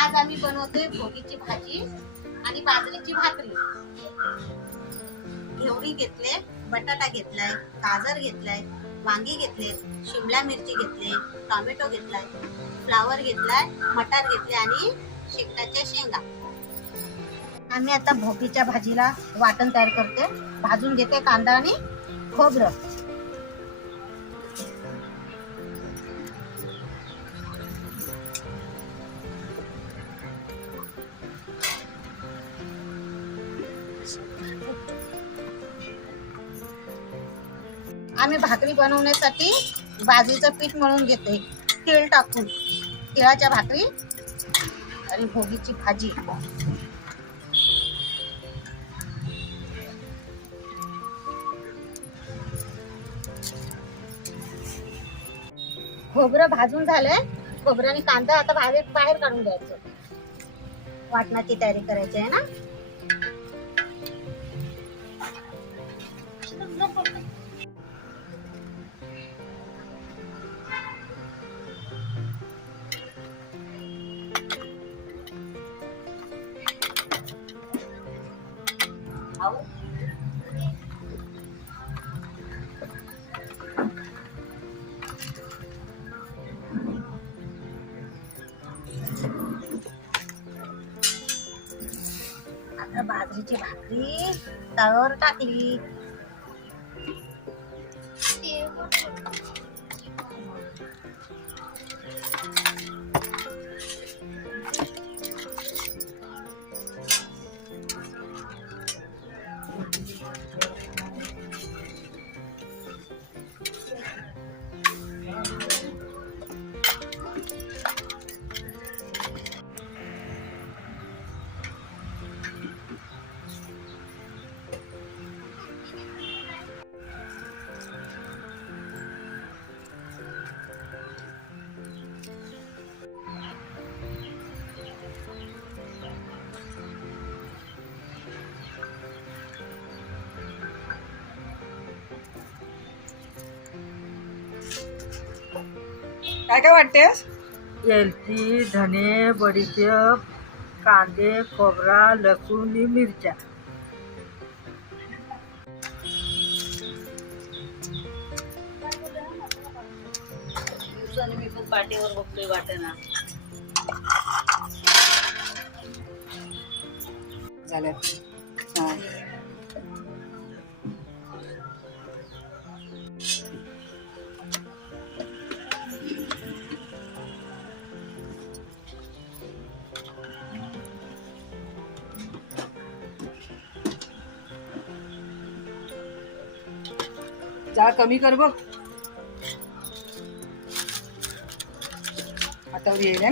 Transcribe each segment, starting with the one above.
आज आम्ही बनवतोय भोगीची भाजी आणि बाजरीची भाकरी. घेवडी घेतले, बटाटा घेतलाय, गाजर घेतलाय, वांगी घेतले, शिमला मिरची घेतले, टोमॅटो घेतलाय, फ्लावर घेतलाय, मटार घेतले आणि शेंगदाण्याच्या शेंगा. आम्ही आता भोगीच्या भाजीला वाटण तयार करते. भाजून घेते कांदा आणि खोबरं. आम्ही भाकरी बनवण्यासाठी बाजरीचं पीठ मळून घेते, तेल टाकून. तिळाच्या भाकरी आणि भोगीची भाजी. खोबरं भाजून झालंय. खोबरं आणि कांदा आता बाहेर काढून द्यायचं. वाटणाची तयारी करायची आहे ना. आता बाजरीची भाकरी तव्यावर टाकली. काय काय वाटतेस? एलची, धने, बडीशेप, कांदे, खोबरा, लसूण आणि मिरच्या. मी पण पाठीवर बघतोय वाटणा झालं. जाळ कमी कर बघ. हातावर येईल ना.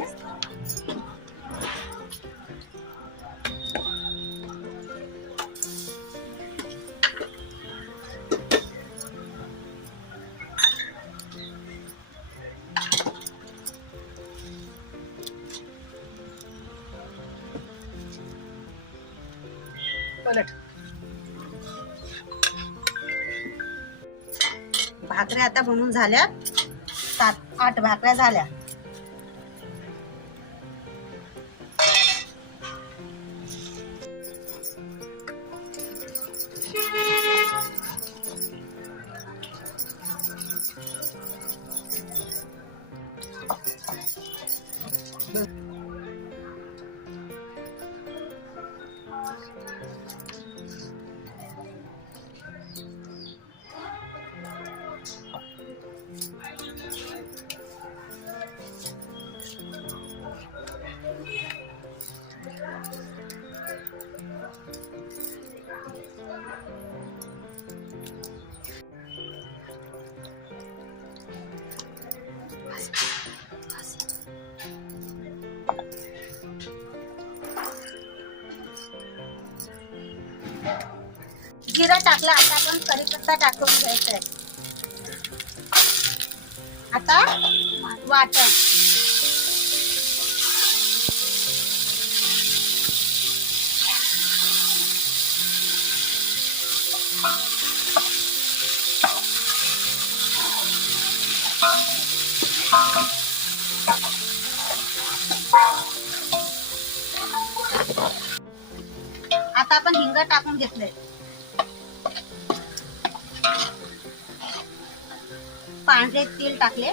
पलट. भाकऱ्या आता बनवून झाल्या. 7-8 भाकऱ्या झाल्या. जिरा टाकला. आता आपण कढीपत्ता टाकून घ्यायचंय. आता वाटण. आता आपण हिंग टाकून घेतलंय. पांढरे तीळ टाकले.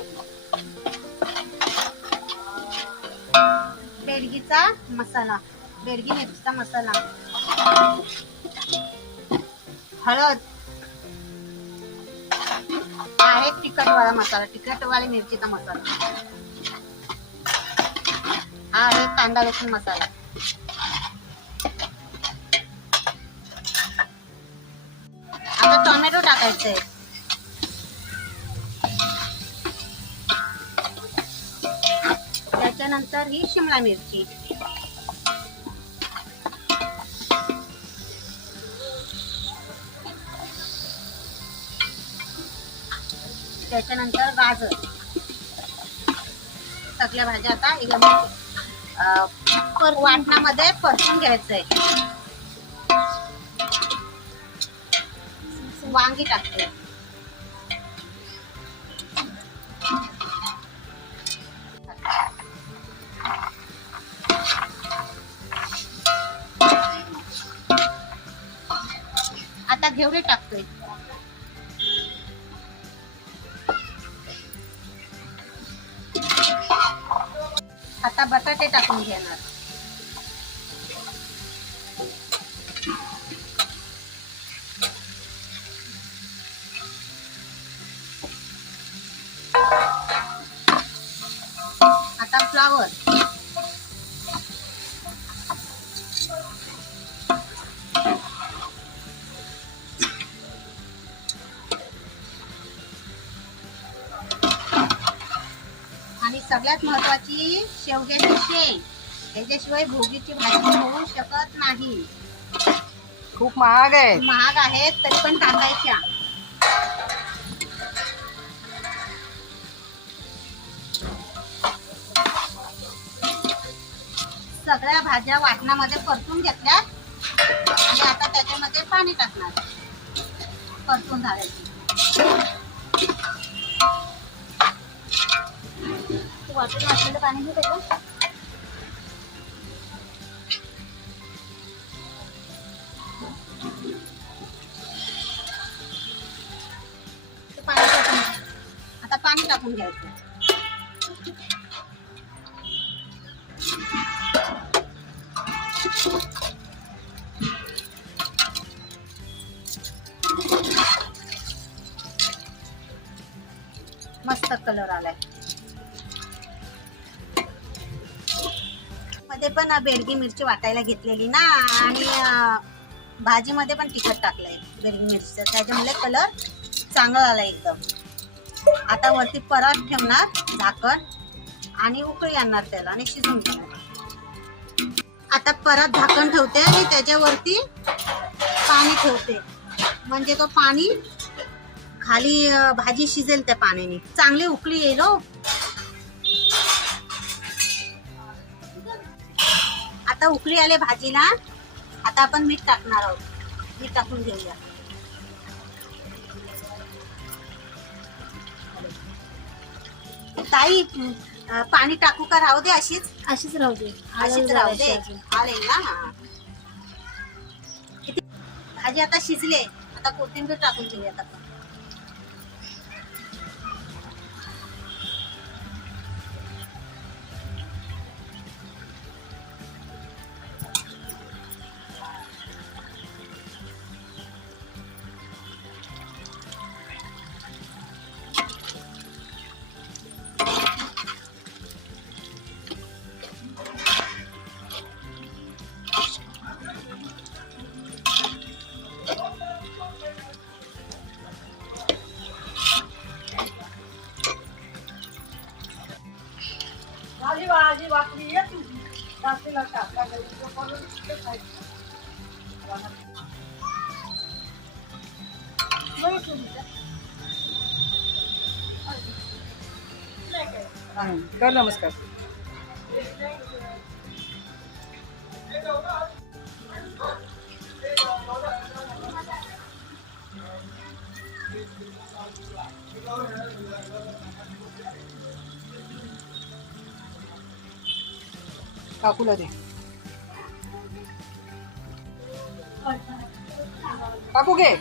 बेडगीचा मसाला, बेडगी मिरचीचा मसाला, हळद, आहे तिखटवाला मसाला, तिखटवाली मिरचीचा मसाला, हा आहे कांदा लसूण मसाला. आता टोमॅटो टाकायचे. त्याच्यानंतर ही शिमला मिरची, त्याच्यानंतर गाजर. सगळ्या भाज्या आता एकदम वाटणामध्ये परतून घ्यायचंय. वांगी टाकते. आता घेवडे टाकतोय. आता बटाटे टाकून घेणार. आता फ्लावर, आणि सगळ्यात महत्वाची शेवग्याची शेंग. त्याच्याशिवाय भोगीची भाजी होऊ शकत नाही. खूप महाग आहे. महाग आहेत तरी पण टाकायच्या. सगळ्या भाज्या वाटणामध्ये परतून घेतल्या आणि आता त्याच्यामध्ये पाणी टाकणार. परतून झाल्याची वाटून वाटलेलं पाणी घेऊ त्याचं. पाणी टाकून आता पाणी टाकून घ्यायचं. मस्त कलर आलाय. मध्ये पण बेडगी मिरची वाटायला घेतलेली ना, आणि भाजीमध्ये पण तिखट टाकलंय बेडगी मिरचीचं, त्याच्यामुळे कलर चांगला आला एकदम. आता वरती परत ठेवणार झाकण आणि उकळी आणणार त्याला आणि शिजून घेणार. आता परत झाकण ठेवते आणि त्याच्यावरती पाणी ठेवते, म्हणजे तो पाणी खाली भाजी शिजेल त्या पाण्याने, चांगली उकळी येईल. आता उकळी आले भाजीला. आता आपण मीठ टाकणार आहोत. मीठ टाकून घेऊया. ताई पाणी टाकू का राहू दे? अशीच अशीच राहू दे. अशीच राहू दे. आलेल ना. भाजी आता शिजले. आता कोथिंबीर टाकून घेऊयात आपण. भाजी वाकली आहे तुझी. टाकलेला टाका कर नमस्कार. काकूला दे. काकू घे.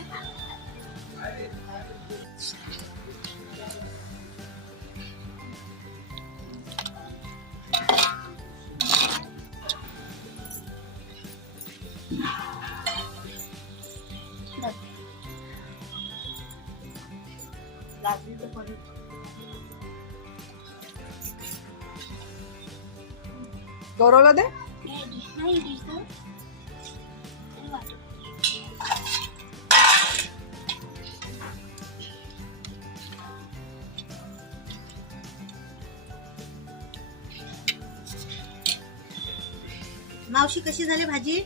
गौरवला दे. मावशी कशी झाली भाजी?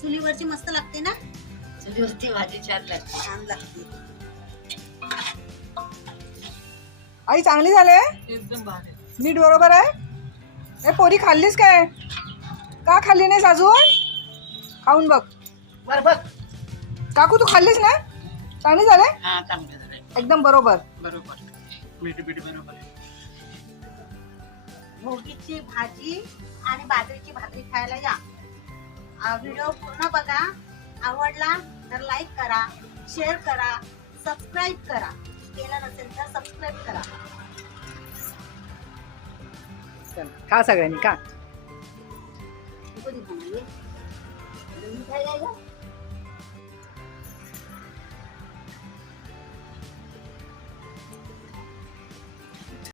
चुलीवरची मस्त लागते ना? चुलीवरची भाजी छान लागते. छान लागते. आई चांगली झाले. एकदम भारी. मीठ बरोबर आहे. ए पोरी खाल्लीस काय? का खाल्ली नाहीस अजून? खाऊन बघ. बर बघ. काकू तू खाल्लीस ना? चांगली झाले. हा चांगले झाले. एकदम बरोबर. बरोबर. मीठ बरोबर आहे. भोगीची भाजी आणि बाजरीची भाकरी खायला या. व्हिडिओ पूर्ण बघा. आवडला तर लाईक करा, शेअर करा, सबस्क्राईब करा. केलं नसेल तर सबस्क्राईब करा. चल खा सगळ्यांनी का. कधी खाणार? खायला या.